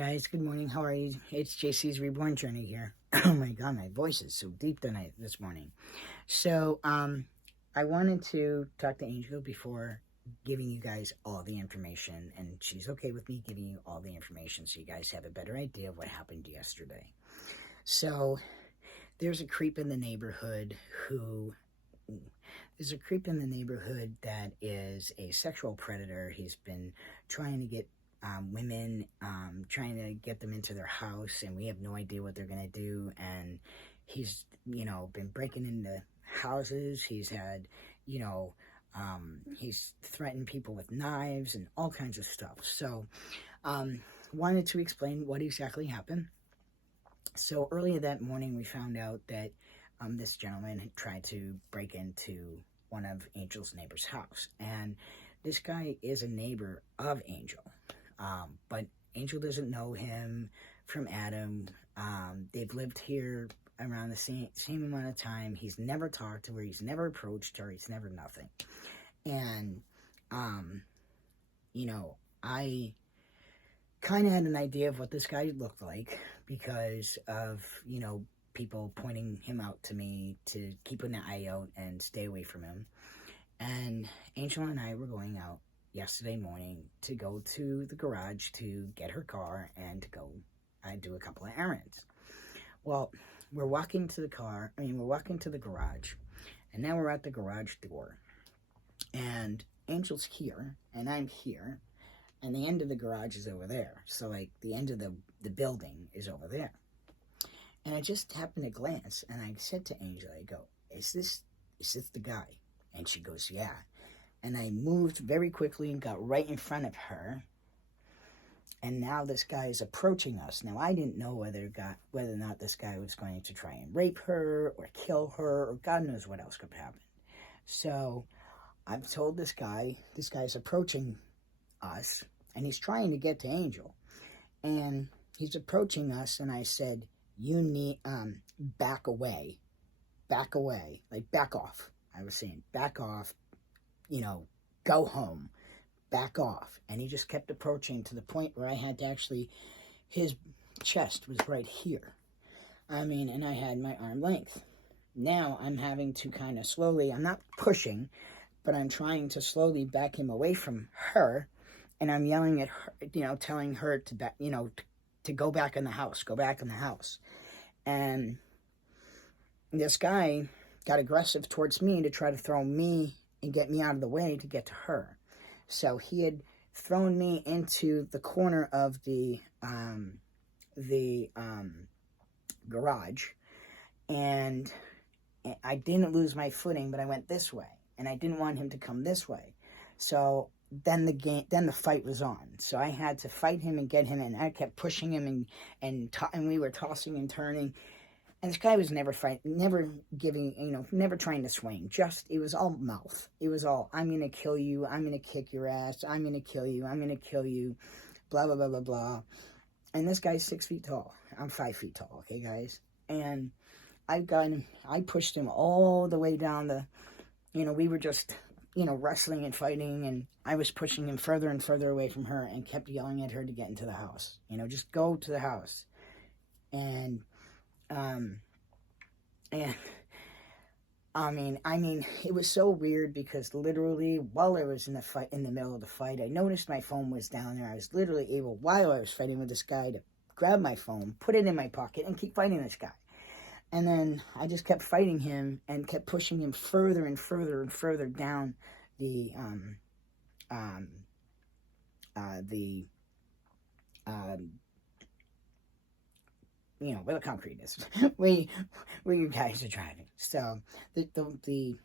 guys, good morning. How are you? It's JC's Reborn Journey here. Oh my god, my voice is so deep tonight this morning. So, I wanted to talk to Angel before giving you guys all the information, and she's okay with me giving you all the information so you guys have a better idea of what happened yesterday. So, there's a creep in the neighborhood that is a sexual predator. He's been trying to get women, trying to get them into their house, and we have no idea what they're going to do. And he's, been breaking into houses. He's had, he's threatened people with knives and all kinds of stuff. So, wanted to explain what exactly happened. So earlier that morning, we found out that this gentleman had tried to break into one of Angel's neighbor's house. And this guy is a neighbor of Angel. But Angel doesn't know him from Adam. They've lived here around the same amount of time. He's never talked to her. He's never approached her. He's never nothing. And, I kind of had an idea of what this guy looked like because of, people pointing him out to me to keep an eye out and stay away from him. And Angel and I were going out yesterday morning to go to the garage to get her car and to go do a couple of errands. Well, we're walking to the garage, and now we're at the garage door. And Angel's here, and I'm here, and the end of the garage is over there. So, the end of the building is over there. And I just happened to glance, and I said to Angel, I go, is this the guy? And she goes, yeah. And I moved very quickly and got right in front of her. And now this guy is approaching us. Now, I didn't know whether or not this guy was going to try and rape her or kill her or God knows what else could happen. So I've told this guy's approaching us, and he's trying to get to Angel. And he's approaching us, and I said, you need, back away, back off. I was saying, back off, go home, back off. And he just kept approaching to the point where I had to his chest was right here. And I had my arm length. Now I'm having to kind of slowly, I'm not pushing, but I'm trying to slowly back him away from her. And I'm yelling at her, telling her to back, to go back in the house, And this guy got aggressive towards me to try to throw me and get me out of the way to get to her. So he had thrown me into the corner of the garage, and I didn't lose my footing, but I went this way, and I didn't want him to come this way. So then the fight was on. So I had to fight him and get him, and I kept pushing him, and we were tossing and turning. And this guy was never fighting, never giving, never trying to swing. It was all mouth. It was all, I'm going to kill you. I'm going to kick your ass. I'm going to kill you. I'm going to kill you. Blah, blah, blah, blah, blah. And this guy's 6 feet tall. I'm 5 feet tall. Okay, guys? And I pushed him all the way down we were just, wrestling and fighting. And I was pushing him further and further away from her and kept yelling at her to get into the house. Just go to the house. And it was so weird because literally while I was in the middle of the fight, I noticed my phone was down there. I was literally able, while I was fighting with this guy, to grab my phone, put it in my pocket, and keep fighting this guy. And then I just kept fighting him and kept pushing him further and further and further down where the concrete is, where you guys are driving. So, the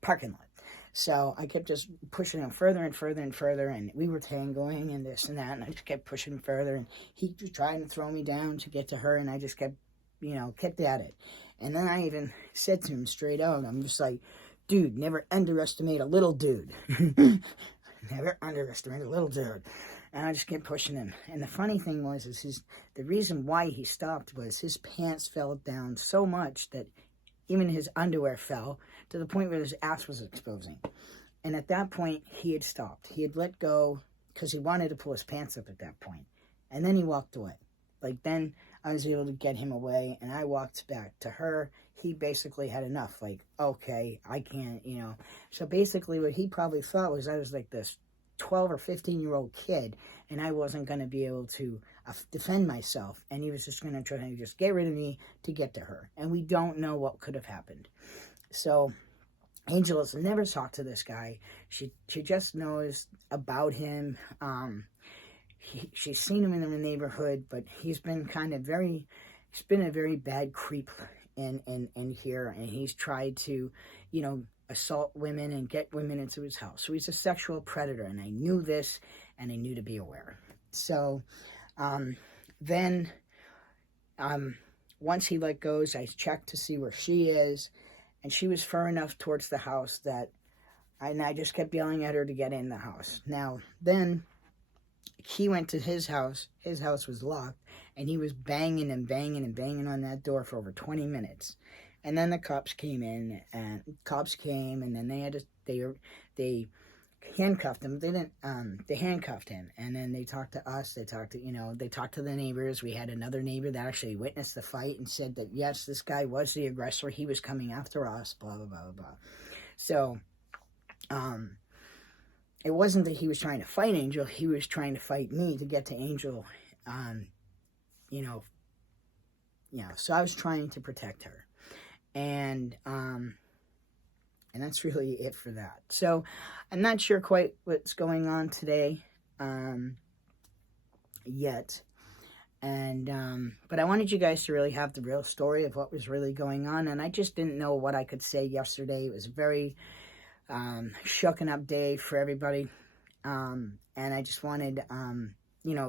parking lot. So, I kept just pushing him further and further and further, and we were tangling and this and that, and I just kept pushing him further, and he was trying to throw me down to get to her, and I just kept at it. And then I even said to him straight out, I'm just like, dude, never underestimate a little dude. Never underestimate a little dude. And I just kept pushing him. And the funny thing was, the reason why he stopped was his pants fell down so much that even his underwear fell to the point where his ass was exposing. And at that point, he had stopped. He had let go because he wanted to pull his pants up at that point. And then he walked away. Like, then I was able to get him away, and I walked back to her. He basically had enough. Like, okay, I can't, you know. So basically what he probably thought was I was like this 12 or 15-year-old kid, and I wasn't going to be able to defend myself, and he was just going to try to just get rid of me to get to her. And we don't know what could have happened. So Angel has never talked to this guy. She just knows about him. She's seen him in the neighborhood, but he's been he's been a very bad creep in here, and he's tried to, you know, assault women and get women into his house. So he's a sexual predator, and I knew this, and I knew to be aware. So then once he let go, I checked to see where she is, and she was far enough towards the house that I just kept yelling at her to get in the house. Now, then he went to his house. His house was locked, and he was banging and banging and banging on that door for over 20 minutes. And then the cops came in, and then they handcuffed him. They handcuffed him, and then they talked to us. They talked to the neighbors. We had another neighbor that actually witnessed the fight and said that, yes, this guy was the aggressor. He was coming after us, blah, blah, blah, blah. So, it wasn't that he was trying to fight Angel. He was trying to fight me to get to Angel, so I was trying to protect her. And that's really it for that. So I'm not sure quite what's going on today yet. But I wanted you guys to really have the real story of what was really going on. And I just didn't know what I could say yesterday. It was a very shooken up day for everybody. And I just wanted,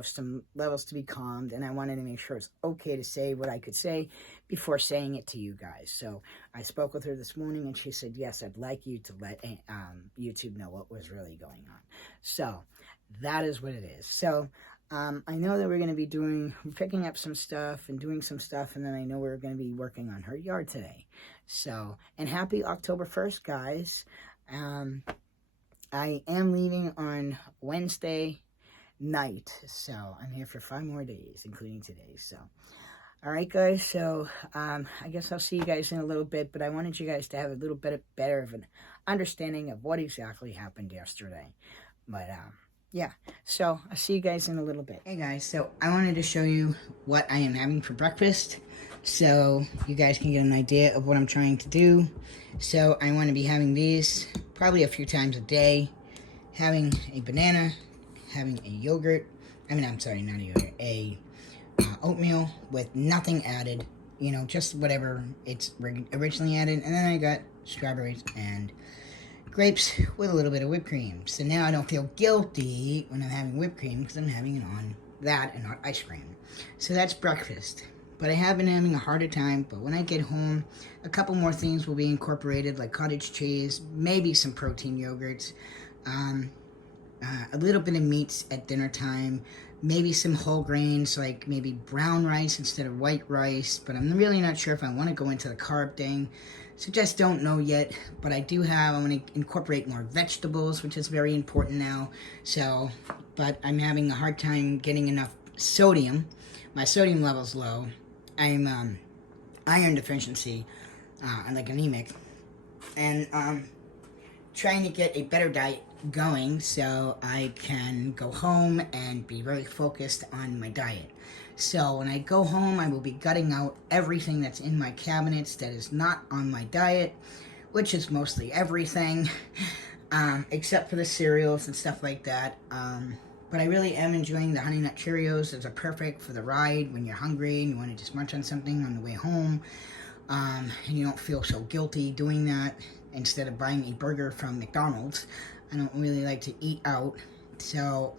some levels to be calmed, and I wanted to make sure it's okay to say what I could say before saying it to you guys. So I spoke with her this morning, and she said, yes, I'd like you to let YouTube know what was really going on. So that is what it is. So I know that we're going to be picking up some stuff and doing some stuff, and then I know we're going to be working on her yard today. So, and happy October 1st, guys. I am leaving on Wednesday night, so I'm here for 5 more days, including today. So, all right, guys. So, I guess I'll see you guys in a little bit, but I wanted you guys to have a little bit better of an understanding of what exactly happened yesterday. But yeah, so I'll see you guys in a little bit. Hey guys, so I wanted to show you what I am having for breakfast, so you guys can get an idea of what I'm trying to do. So I want to be having these probably a few times a day, having a banana, having a yogurt, a oatmeal with nothing added, just whatever it's originally added, and then I got strawberries and grapes with a little bit of whipped cream. So now I don't feel guilty when I'm having whipped cream because I'm having it on that and not ice cream. So that's breakfast. But I have been having a harder time, but when I get home, a couple more things will be incorporated, like cottage cheese, maybe some protein yogurts, a little bit of meats at dinner time, maybe some whole grains, like maybe brown rice instead of white rice, but I'm really not sure if I want to go into the carb thing. So just don't know yet, but I want to incorporate more vegetables, which is very important now. So, but I'm having a hard time getting enough sodium. My sodium level's low. I'm iron deficiency, I'm like anemic, and trying to get a better diet going so I can go home and be very focused on my diet. So when I go home, I will be gutting out everything that's in my cabinets that is not on my diet, which is mostly everything, except for the cereals and stuff like that. But I really am enjoying the Honey Nut Cheerios. Those are perfect for the ride when you're hungry and you want to just munch on something on the way home. And you don't feel so guilty doing that instead of buying a burger from McDonald's. I don't really like to eat out. So,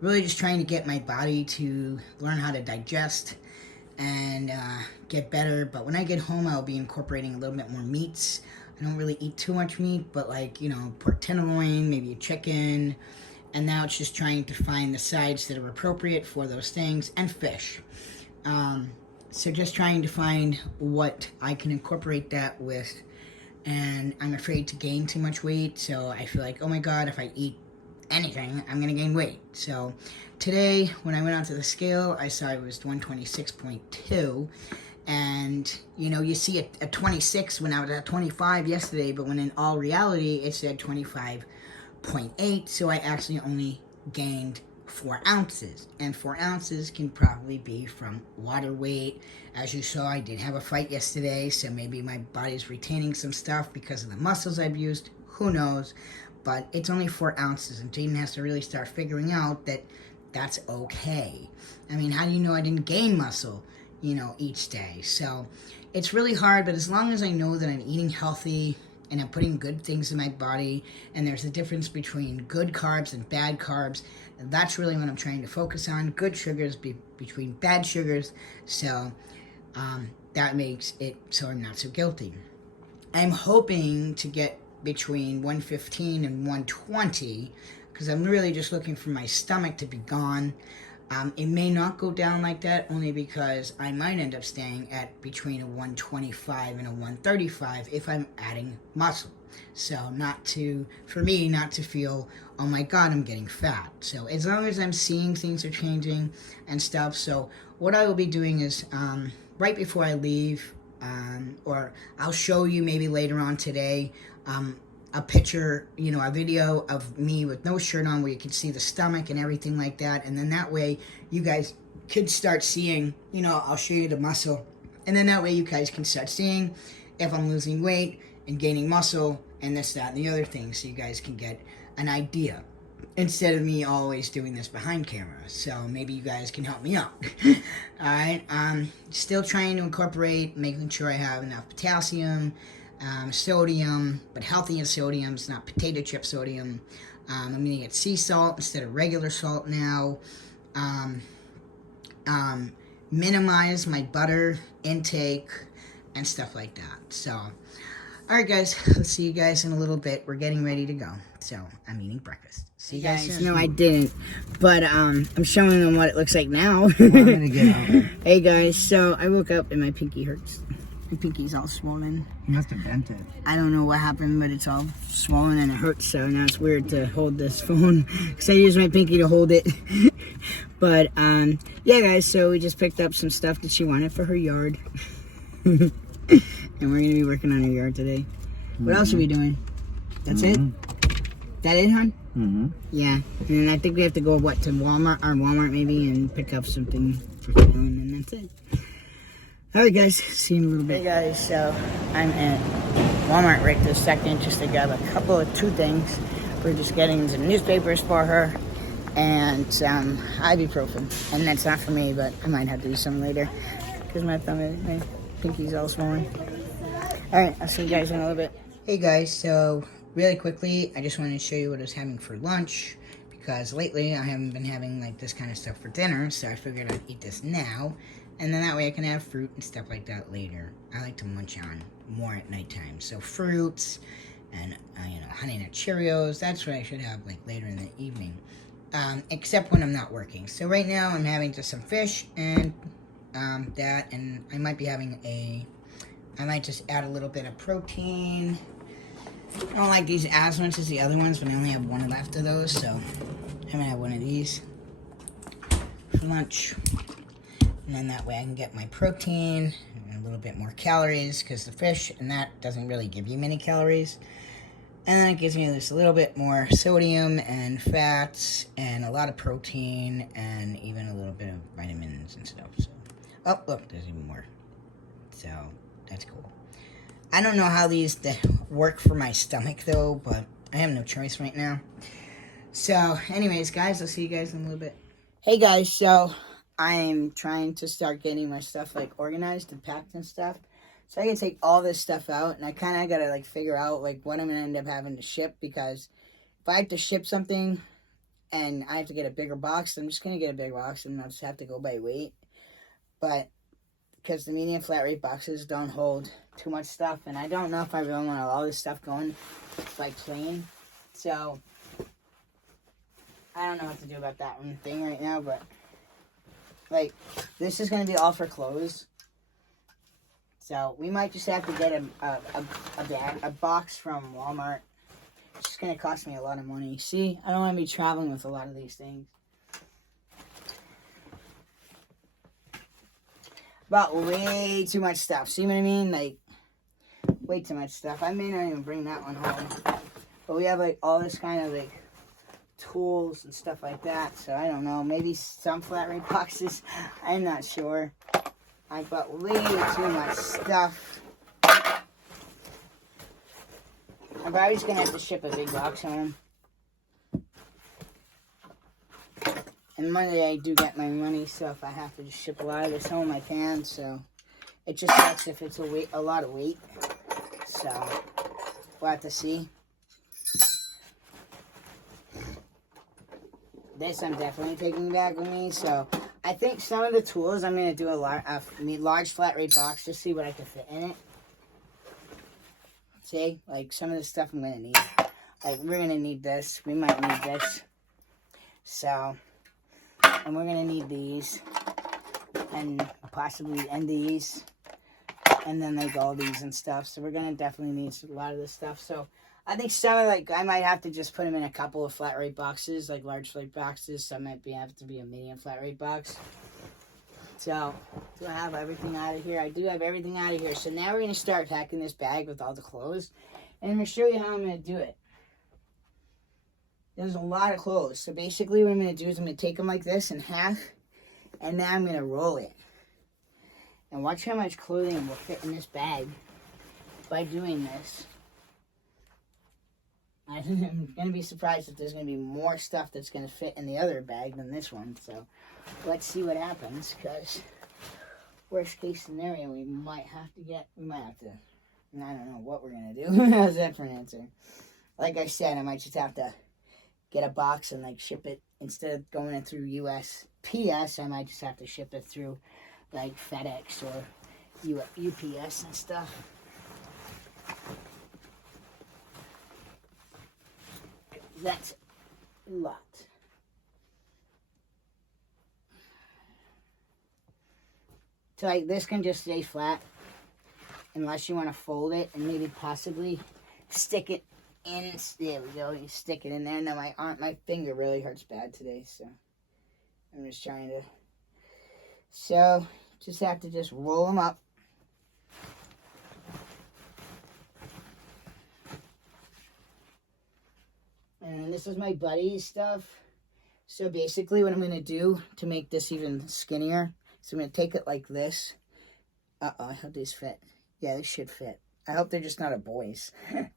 really just trying to get my body to learn how to digest and get better. But when I get home, I'll be incorporating a little bit more meats. I don't really eat too much meat, but pork tenderloin, maybe a chicken. And now it's just trying to find the sides that are appropriate for those things, and fish. So just trying to find what I can incorporate that with. And I'm afraid to gain too much weight, so I feel like, oh my God, if I eat anything, I'm going to gain weight. So today, when I went onto the scale, I saw it was 126.2. And, you know, you see a 26 when I was at 25 yesterday, but when in all reality, it said 25.8. So I actually only gained 4 ounces. And 4 ounces can probably be from water weight. As you saw, I did have a fight yesterday, so maybe my body's retaining some stuff because of the muscles I've used. Who knows? But it's only 4 ounces, and Jaden has to really start figuring out that that's okay. I mean, how do you know I didn't gain muscle, you know, each day? So it's really hard, but as long as I know that I'm eating healthy and I'm putting good things in my body, and there's a difference between good carbs and bad carbs, that's really what I'm trying to focus on. Good sugars between bad sugars, so that makes it so I'm not so guilty. I'm hoping to get between 115 and 120 because I'm really just looking for my stomach to be gone. It may not go down like that only because I might end up staying at between a 125 and a 135 if I'm adding muscle. So for me not to feel, oh my god, I'm getting fat. So as long as I'm seeing things are changing and stuff. So what I will be doing is right before I leave, or I'll show you maybe later on today, a picture, you know, a video of me with no shirt on where you can see the stomach and everything like that. And then that way you guys could start seeing, you know, I'll show you the muscle. And then that way you guys can start seeing if I'm losing weight and gaining muscle and this, that, and the other thing. So you guys can get an idea instead of me always doing this behind camera. So maybe you guys can help me out. All right. Still trying to incorporate making sure I have enough potassium, sodium, but healthy in sodium. It's not potato chip sodium. I'm going to get sea salt instead of regular salt now. Minimize my butter intake and stuff like that. So, all right, guys. Let's see you guys in a little bit. We're getting ready to go. So, I'm eating breakfast. See you guys soon. No, I didn't. But I'm showing them what it looks like now. I'm going to get out. Hey, guys. So, I woke up and my pinky hurts. My pinky's all swollen. You must have bent it. I don't know what happened, but it's all swollen and it hurts. So now it's weird to hold this phone because I use my pinky to hold it. But yeah, guys. So we just picked up some stuff that she wanted for her yard, and we're gonna be working on her yard today. What else are we doing? That's it. That it, hon? Yeah. And then I think we have to go to Walmart maybe, and pick up something for Caitlin, and that's it. Alright guys, see you in a little bit. Hey guys, so I'm at Walmart right this second just to grab two things. We're just getting some newspapers for her and some ibuprofen. And that's not for me, but I might have to do some later because my pinky's all swollen. Alright, I'll see you guys in a little bit. Hey guys, so really quickly, I just wanted to show you what I was having for lunch because lately I haven't been having like this kind of stuff for dinner, so I figured I'd eat this now. And then that way I can have fruit and stuff like that later. I like to munch on more at nighttime. So fruits and, you know, Honey Nut Cheerios. That's what I should have like later in the evening. Except when I'm not working. So right now I'm having just some fish and that. And I might be having I might just add a little bit of protein. I don't like these as much as the other ones, but I only have one left of those. So I'm going to have one of these for lunch. And then that way I can get my protein and a little bit more calories because the fish and that doesn't really give you many calories. And then it gives me just a little bit more sodium and fats and a lot of protein and even a little bit of vitamins and stuff. So, oh, look, there's even more. So that's cool. I don't know how these work for my stomach though, but I have no choice right now. So anyways, guys, I'll see you guys in a little bit. Hey guys, so I'm trying to start getting my stuff like organized and packed and stuff. So I can take all this stuff out and I kind of got to like figure out like what I'm going to end up having to ship because if I have to ship something and I have to get a bigger box, I'm just going to get a big box and I'll just have to go by weight. But because the medium flat rate boxes don't hold too much stuff and I don't know if I really want all this stuff going like plain. So I don't know what to do about that one thing right now, but like, this is going to be all for clothes. So, we might just have to get a box from Walmart It's just going to cost me a lot of money. See, I don't want to be traveling with a lot of these things. Bought way too much stuff. See what I mean? Like, way too much stuff. I may not even bring that one home. But we have, like, all this kind of, like, tools and stuff like that. So, I don't know. Maybe some flat rate boxes. I'm not sure. I bought way too much stuff. I'm probably just going to have to ship a big box home. And Monday I do get my money, so if I have to just ship a lot of this home, I can. So it just sucks if it's a lot of weight. So we'll have to see. This I'm definitely taking back with me. So I think some of the tools I'm going to do a large flat rate box, just see what I can fit in it. See, like some of the stuff I'm going to need. Like we're going to need this. We might need this. So, and we're going to need these. And possibly these. And then like all these and stuff. So we're going to definitely need a lot of this stuff. So I think some of I might have to just put them in a couple of flat rate boxes, like large flat boxes. Some might have to be a medium flat rate box. So, do I have everything out of here? I do have everything out of here. So now we're going to start packing this bag with all the clothes. And I'm going to show you how I'm going to do it. There's a lot of clothes. So basically what I'm going to do is I'm going to take them like this in half. And now I'm going to roll it. And watch how much clothing will fit in this bag by doing this. I'm going to be surprised if there's going to be more stuff that's going to fit in the other bag than this one. So let's see what happens, because worst case scenario, we might have to, I don't know what we're going to do. How's that for an answer? Like I said, I might just have to get a box and like ship it, instead of going it through USPS, I might just have to ship it through like FedEx or UPS and stuff. That's a lot. So like this can just stay flat unless you want to fold it and maybe possibly stick it in. There we go. You stick it in there. Now my finger really hurts bad today, so I'm just trying to. So just have to just roll them up. And this is my buddy's stuff. So basically what I'm going to do to make this even skinnier, so I'm going to take it like this. I hope these fit. Yeah, they should fit. I hope they're just not a boy's.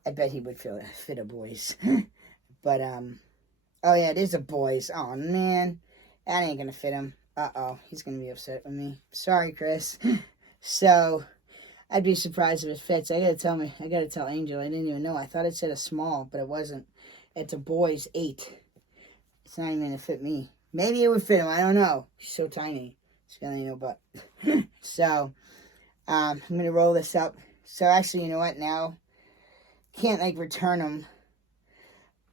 I bet he would fit a boy's. But, oh yeah, it is a boy's. Oh man, that ain't going to fit him. He's going to be upset with me. Sorry, Chris. So, I'd be surprised if it fits. I got to tell Angel. I didn't even know. I thought it said a small, but it wasn't. It's a boy's 8. It's not even going to fit me. Maybe it would fit him. I don't know. He's so tiny. He's got no butt. So, I'm going to roll this up. So, actually, you know what? Now, can't, like, return them.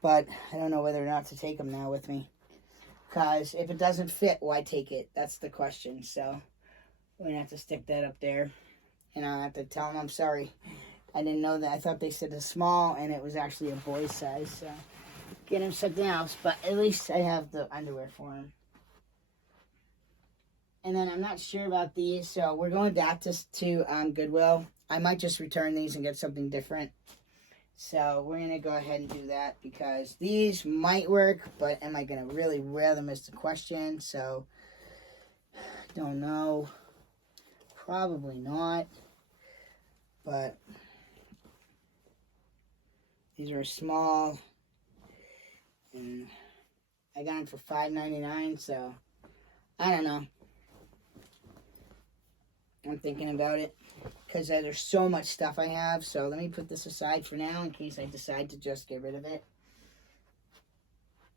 But I don't know whether or not to take them now with me. Because if it doesn't fit, why take it? That's the question. So, we're going to have to stick that up there. And I'll have to tell them I'm sorry. I didn't know that. I thought they said a small, and it was actually a boy's size. So, get him something else. But at least I have the underwear for him. And then I'm not sure about these. So, we're going back to Goodwill. I might just return these and get something different. So, we're going to go ahead and do that. Because these might work. But am I going to really wear them is the question. So, don't know. Probably not. But these are small, and I got them for $5.99, so I don't know. I'm thinking about it, because there's so much stuff I have, so let me put this aside for now in case I decide to just get rid of it.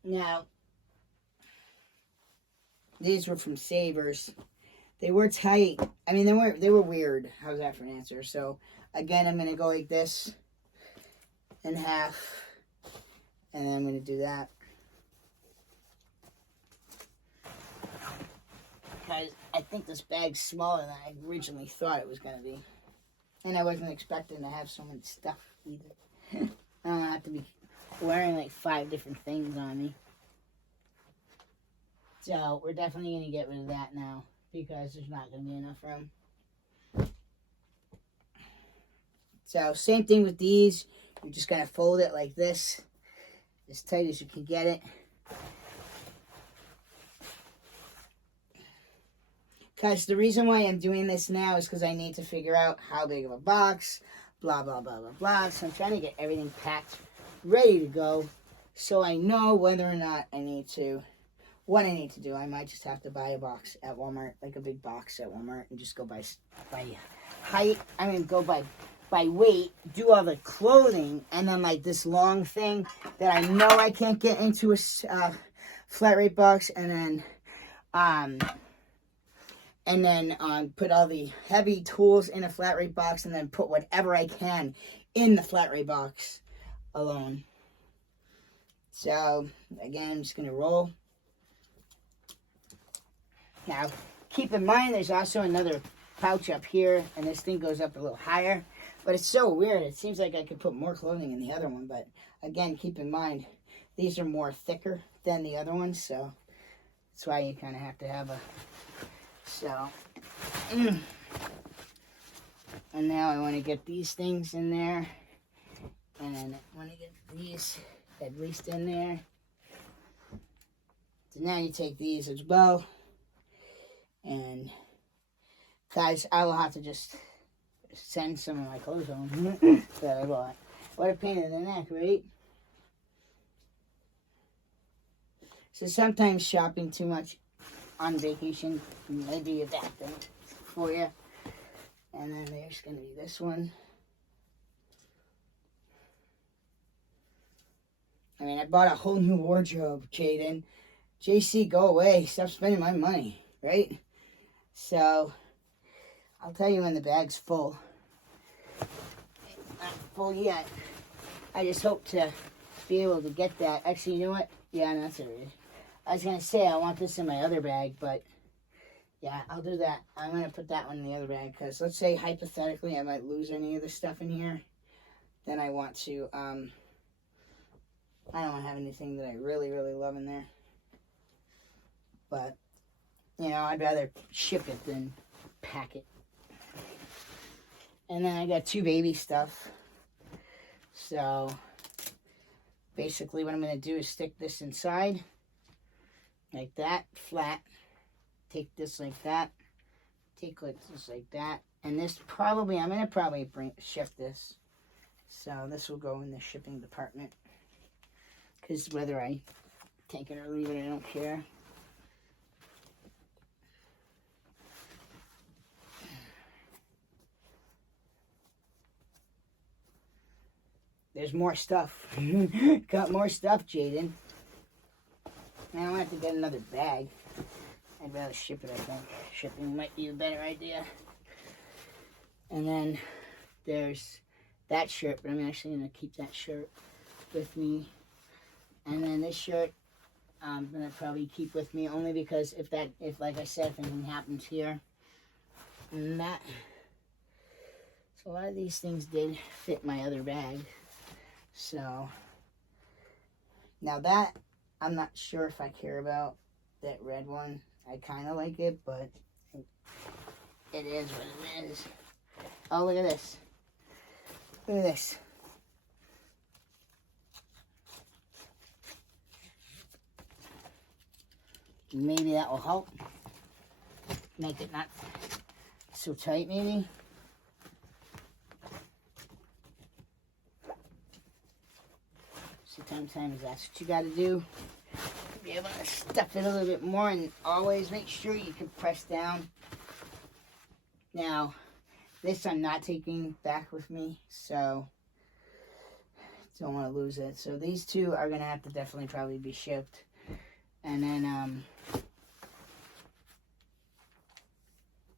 Now, these were from Savers. They were tight. I mean, they were weird. How's that for an answer? So, again, I'm going to go like this in half. And then I'm going to do that. Because I think this bag's smaller than I originally thought it was going to be. And I wasn't expecting to have so much stuff either. I don't have to be wearing like 5 different things on me. So we're definitely going to get rid of that now because there's not going to be enough room. So same thing with these. You're just going to fold it like this, as tight as you can get it. Because the reason why I'm doing this now is because I need to figure out how big of a box, blah, blah, blah, blah, blah. So I'm trying to get everything packed, ready to go, so I know whether or not I need to, what I need to do. I might just have to buy a box at Walmart, like a big box at Walmart, and just go by height. I mean, go by weight, do all the clothing, and then like this long thing that I know I can't get into a flat rate box, and then put all the heavy tools in a flat rate box, and then put whatever I can in the flat rate box alone. So again, I'm just gonna roll. Now, keep in mind there's also another pouch up here, and this thing goes up a little higher. But it's so weird. It seems like I could put more clothing in the other one, but again, keep in mind these are more thicker than the other ones, so that's why you kind of have to have a. So, and now I want to get these things in there, and I want to get these at least in there. So now you take these as well, and guys, I will have to just send some of my clothes home that I bought. What a pain in the neck, right? So sometimes shopping too much on vacation may be a bad thing for you. And then there's going to be this one. I mean, I bought a whole new wardrobe, Jaden. JC, go away. Stop spending my money, right? So, I'll tell you when the bag's full. Not full yet. I just hope to be able to get that. Actually, you know what? Yeah, no, that's it. I was going to say I want this in my other bag, but yeah, I'll do that. I'm going to put that one in the other bag because let's say hypothetically I might lose any of the stuff in here. Then I want to, I don't want to have anything that I really, really love in there. But, you know, I'd rather ship it than pack it. And then I got 2 baby stuff. So, basically what I'm going to do is stick this inside. Like that, flat. Take this like that. Take this like that. And this probably, I'm going to probably shift this. So this will go in the shipping department. Because whether I take it or leave it, I don't care. There's more stuff. Got more stuff, Jaden. Now I don't have to get another bag. I'd rather ship it, I think. Shipping might be a better idea. And then there's that shirt, but I'm actually going to keep that shirt with me. And then this shirt, I'm going to probably keep with me only because if like I said, if anything happens here, and that. So a lot of these things did fit my other bag. So, now that, I'm not sure if I care about that red one. I kind of like it, but it is what it is. Oh, look at this. Look at this. Maybe that will help. Make it not so tight, maybe. Sometimes that's what you got to do. Be able to stuff it a little bit more, and always make sure you can press down. Now, this I'm not taking back with me, so don't want to lose it. So these 2 are going to have to definitely probably be shipped. And then,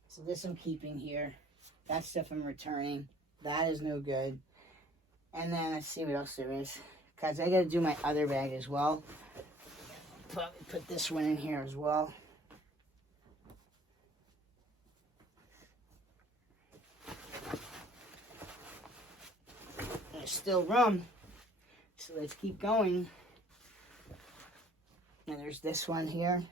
so this I'm keeping here. That stuff I'm returning. That is no good. And then let's see what else there is. Because I got to do my other bag as well. Probably put this one in here as well. There's still room. So let's keep going. And there's this one here.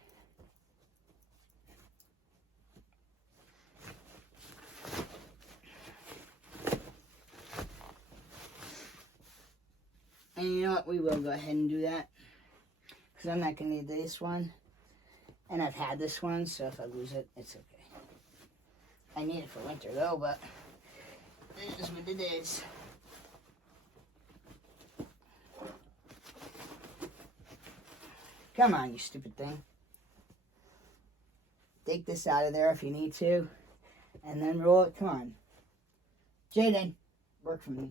And you know what? We will go ahead and do that. Because I'm not going to need this one. And I've had this one, so if I lose it, it's okay. I need it for winter, though, but it is what it is. Come on, you stupid thing. Take this out of there if you need to. And then roll it. Come on. Jaden, work for me.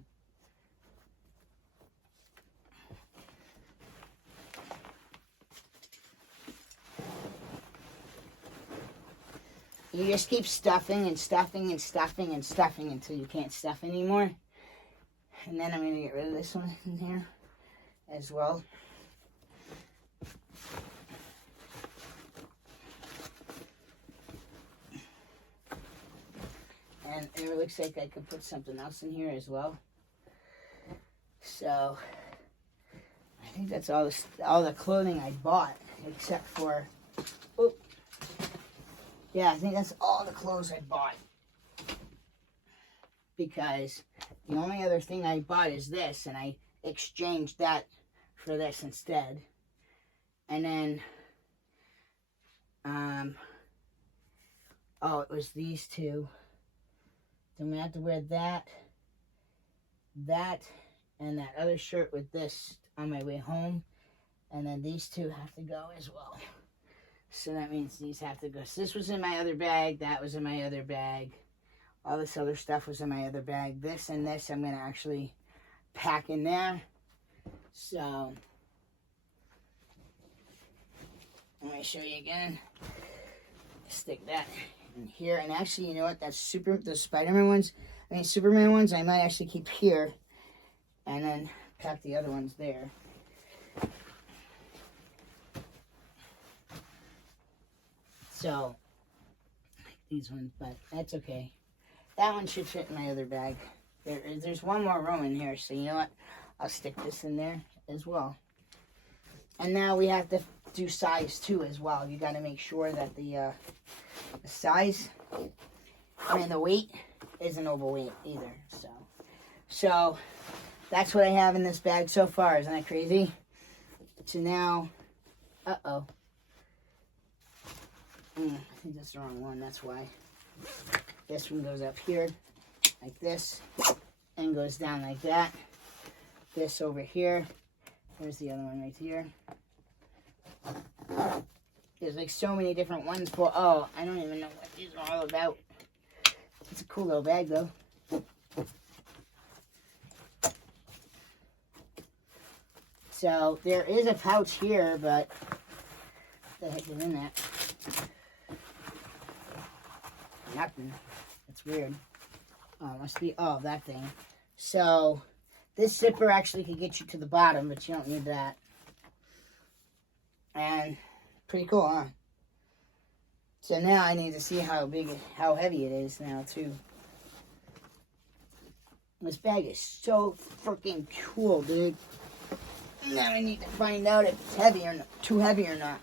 You just keep stuffing and stuffing and stuffing and stuffing until you can't stuff anymore. And then I'm going to get rid of this one in here as well. And it looks like I could put something else in here as well. So I think that's all the clothing I bought, except for, oh, yeah, I think that's all the clothes I bought. Because the only other thing I bought is this, and I exchanged that for this instead. And then, oh, it was these two. Then we have to wear that, and that other shirt with this on my way home. And then these two have to go as well. So that means these have to go. So this was in my other bag. That was in my other bag. All this other stuff was in my other bag. This and this I'm going to actually pack in there. So let me show you again. Stick that in here. And actually, you know what? That's the Spider-Man ones. I mean, Superman ones I might actually keep here. And then pack the other ones there. So, like these ones, but that's okay. That one should fit in my other bag. There's one more room in here, so you know what? I'll stick this in there as well. And now we have to do size 2 as well. You got to make sure that the size, I mean the weight, isn't overweight either. So that's what I have in this bag so far. Isn't that crazy? So now, uh-oh. I think that's the wrong one, that's why. This one goes up here, like this, and goes down like that. This over here. There's the other one right here. There's like so many different ones for, oh, I don't even know what these are all about. It's a cool little bag, though. So, there is a pouch here, but what the heck is in that? Nothing. That's weird. Oh, it must be, oh, that thing. So, this zipper actually could get you to the bottom, but you don't need that. And, pretty cool, huh? So now I need to see how heavy it is now, too. This bag is so freaking cool, dude. Now I need to find out if it's heavy or not, too heavy or not.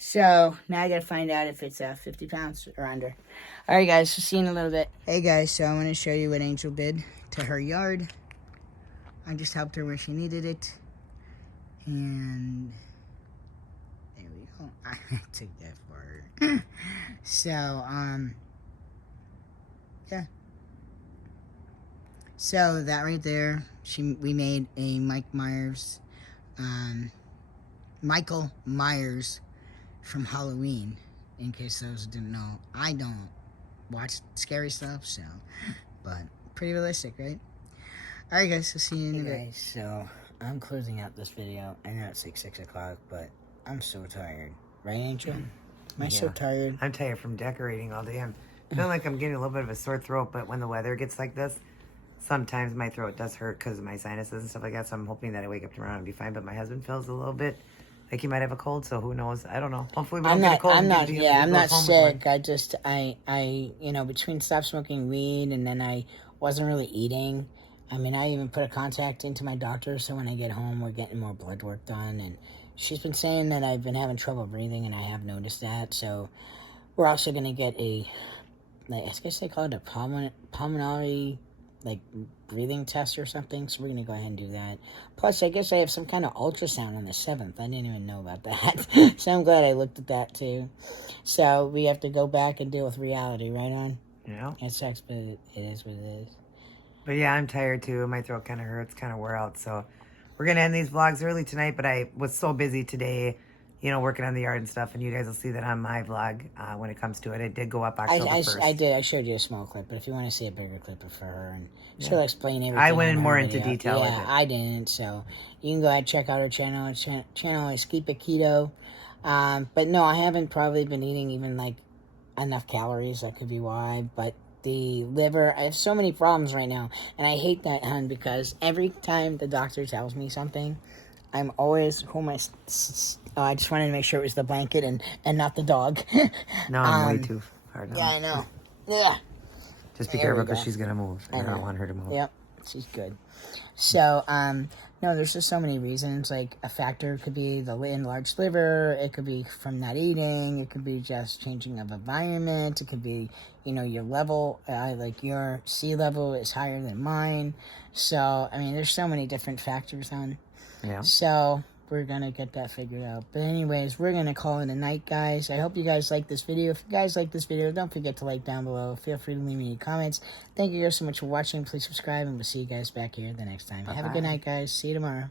So, now I gotta find out if it's 50 pounds or under. Alright guys, so see you in a little bit. Hey guys, so I want to show you what Angel did to her yard. I just helped her where she needed it. And there we go. I took that for her. So, yeah. So, that right there, we made a Michael Myers from Halloween, in case those didn't know. I don't watch scary stuff, so, but pretty realistic, right? Alright guys, so see you in a bit. Guys, so I'm closing out this video. I know it's like 6 o'clock, but I'm so tired. Right, Angel? Am I so tired? I'm tired from decorating all day. I'm feeling like I'm getting a little bit of a sore throat, but when the weather gets like this, sometimes my throat does hurt because of my sinuses and stuff like that, so I'm hoping that I wake up tomorrow and be fine, but my husband feels a little bit like he might have a cold, so who knows? I don't know. Hopefully we don't get a cold. I'm not sick. I, you know, between stop smoking weed and then I wasn't really eating, I mean, I even put a contact into my doctor, so when I get home, we're getting more blood work done. And she's been saying that I've been having trouble breathing, and I have noticed that. So we're also going to get a, like, I guess they call it a pulmonary, like, breathing test or something. So we're going to go ahead and do that. Plus, I guess I have some kind of ultrasound on the 7th. I didn't even know about that. So I'm glad I looked at that, too. So we have to go back and deal with reality, right on? Yeah. It sucks, but it is what it is. But yeah, I'm tired too. My throat kind of hurts, kind of wore out. So we're going to end these vlogs early tonight. But I was so busy today, you know, working on the yard and stuff. And you guys will see that on my vlog when it comes to it. It did go up October 1st. I did. I showed you a small clip. But if you want to see a bigger clip of her, and she'll explain everything. I went on in her more into video. detail with Yeah, it. I didn't. So you can go ahead and check out her channel. Her channel is Keep It Keto. But no, I haven't probably been eating even like enough calories. That could be why. But the liver, I have so many problems right now, and I hate that, hun, because every time the doctor tells me something, I'm always I just wanted to make sure it was the blanket and not the dog. No, I'm way too hard now. Yeah, I know. Yeah. Just be There we careful because go. she's going to move. I don't want her to move. Yep, she's good. So, no, there's just so many reasons. Like, a factor could be the enlarged liver. It could be from not eating. It could be just changing of environment. It could be, you know, your level. Like, your sea level is higher than mine. So, I mean, there's so many different factors on. Yeah. So, we're going to get that figured out. But anyways, we're going to call it a night, guys. I hope you guys like this video. If you guys like this video, don't forget to like down below. Feel free to leave me any comments. Thank you guys so much for watching. Please subscribe, and we'll see you guys back here the next time. Have a good night, guys. See you tomorrow.